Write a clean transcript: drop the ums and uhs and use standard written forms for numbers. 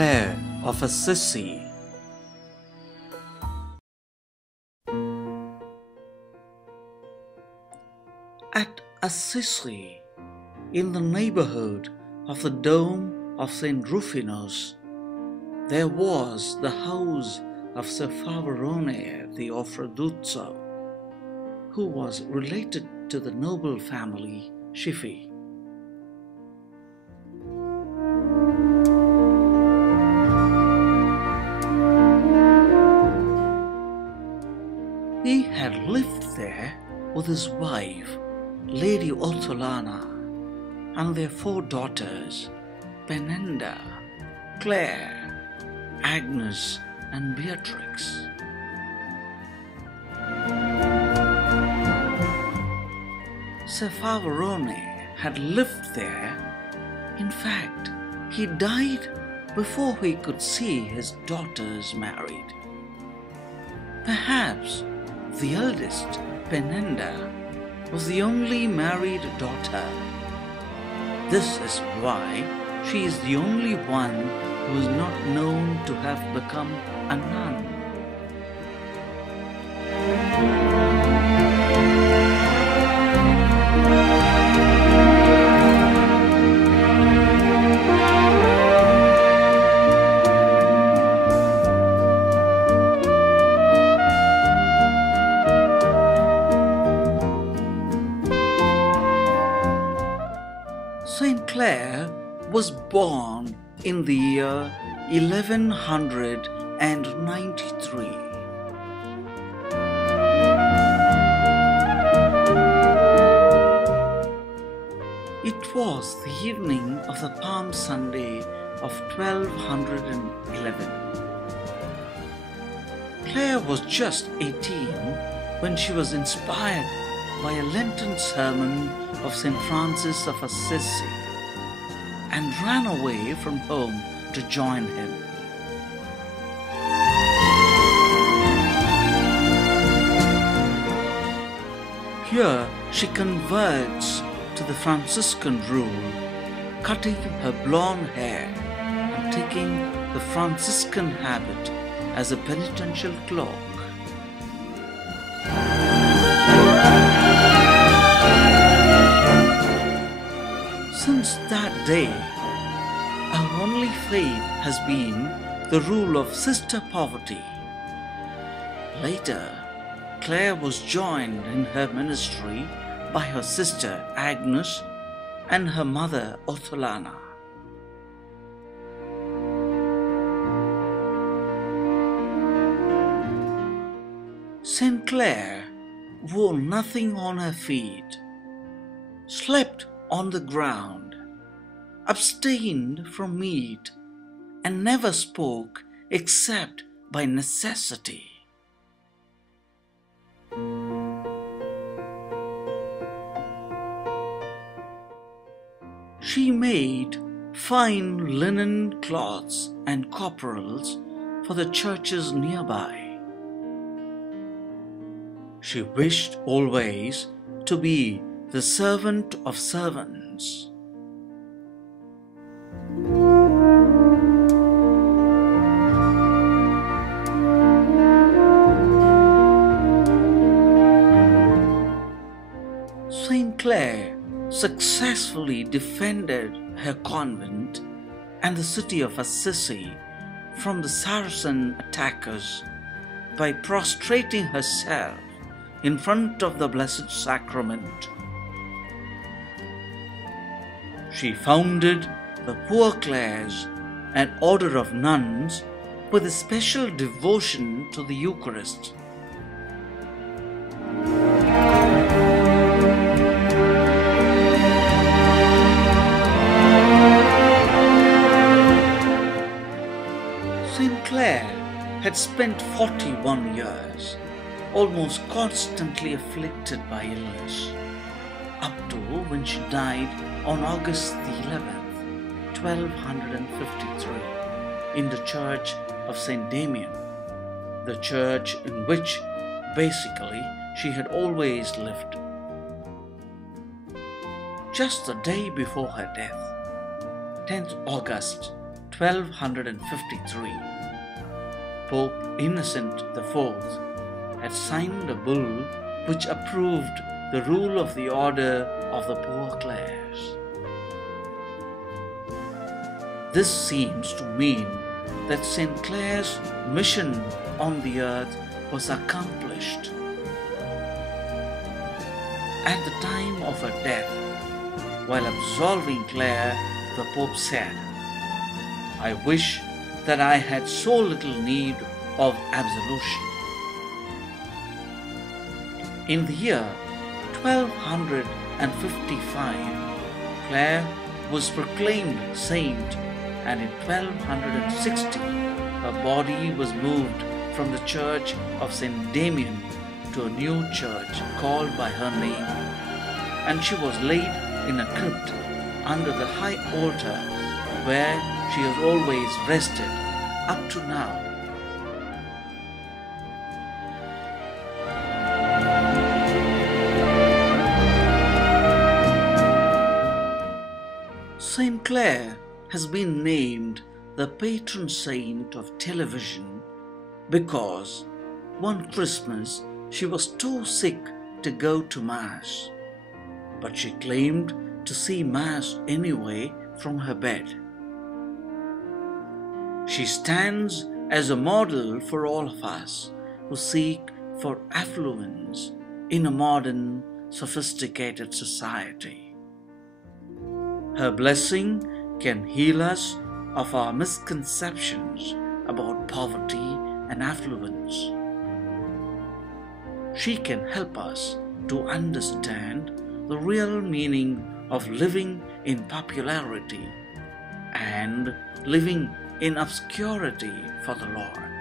Clare of Assisi. At Assisi, in the neighborhood of the dome of St. Rufinus, there was the house of Sir Favarone the Offroduzzo, who was related to the noble family Schiffi. He had lived there with his wife, Lady Ortolana, and their 4 daughters, Penenda, Clare, Agnes, and Beatrix. Sir Favarone had lived there. In fact, he died before he could see his daughters married. Perhaps the eldest, Penenda, was the only married daughter. This is why she is the only one who is not known to have become a nun. Saint Clare was born in the year 1193. It was the evening of the Palm Sunday of 1211. Clare was just 18 when she was inspired by a Lenten sermon of St. Francis of Assisi and ran away from home to join him. Here she converts to the Franciscan rule, cutting her blonde hair and taking the Franciscan habit as a penitential cloak. Since that day, our only faith has been the rule of Sister Poverty. Later, Clare was joined in her ministry by her sister Agnes and her mother Ortolana. Saint Clare wore nothing on her feet, slept on the ground, abstained from meat, and never spoke except by necessity. She made fine linen cloths and corporals for the churches nearby. She wished always to be the servant of servants. Saint Clare successfully defended her convent and the city of Assisi from the Saracen attackers by prostrating herself in front of the Blessed Sacrament. She founded the Poor Clares, an order of nuns with a special devotion to the Eucharist. Saint Clare had spent 41 years, almost constantly afflicted by illness, up to when she died on August the 11th, 1253, in the church of St. Damien, the church in which, basically, she had always lived. Just the day before her death, 10th August 1253, Pope Innocent IV had signed a bull which approved the rule of the Order of the Poor Clares. This seems to mean that St. Clare's mission on the earth was accomplished. At the time of her death, while absolving Clare, the Pope said, "I wish that I had so little need of absolution." In the year 1255, Clare was proclaimed saint, and in 1260 her body was moved from the church of St. Damien to a new church called by her name, and she was laid in a crypt under the high altar where she has always rested up to now. Saint Clare has been named the patron saint of television because one Christmas she was too sick to go to Mass, but she claimed to see Mass anyway from her bed. She stands as a model for all of us who seek for affluence in a modern, sophisticated society. Her blessing can heal us of our misconceptions about poverty and affluence. She can help us to understand the real meaning of living in popularity and living in obscurity for the Lord.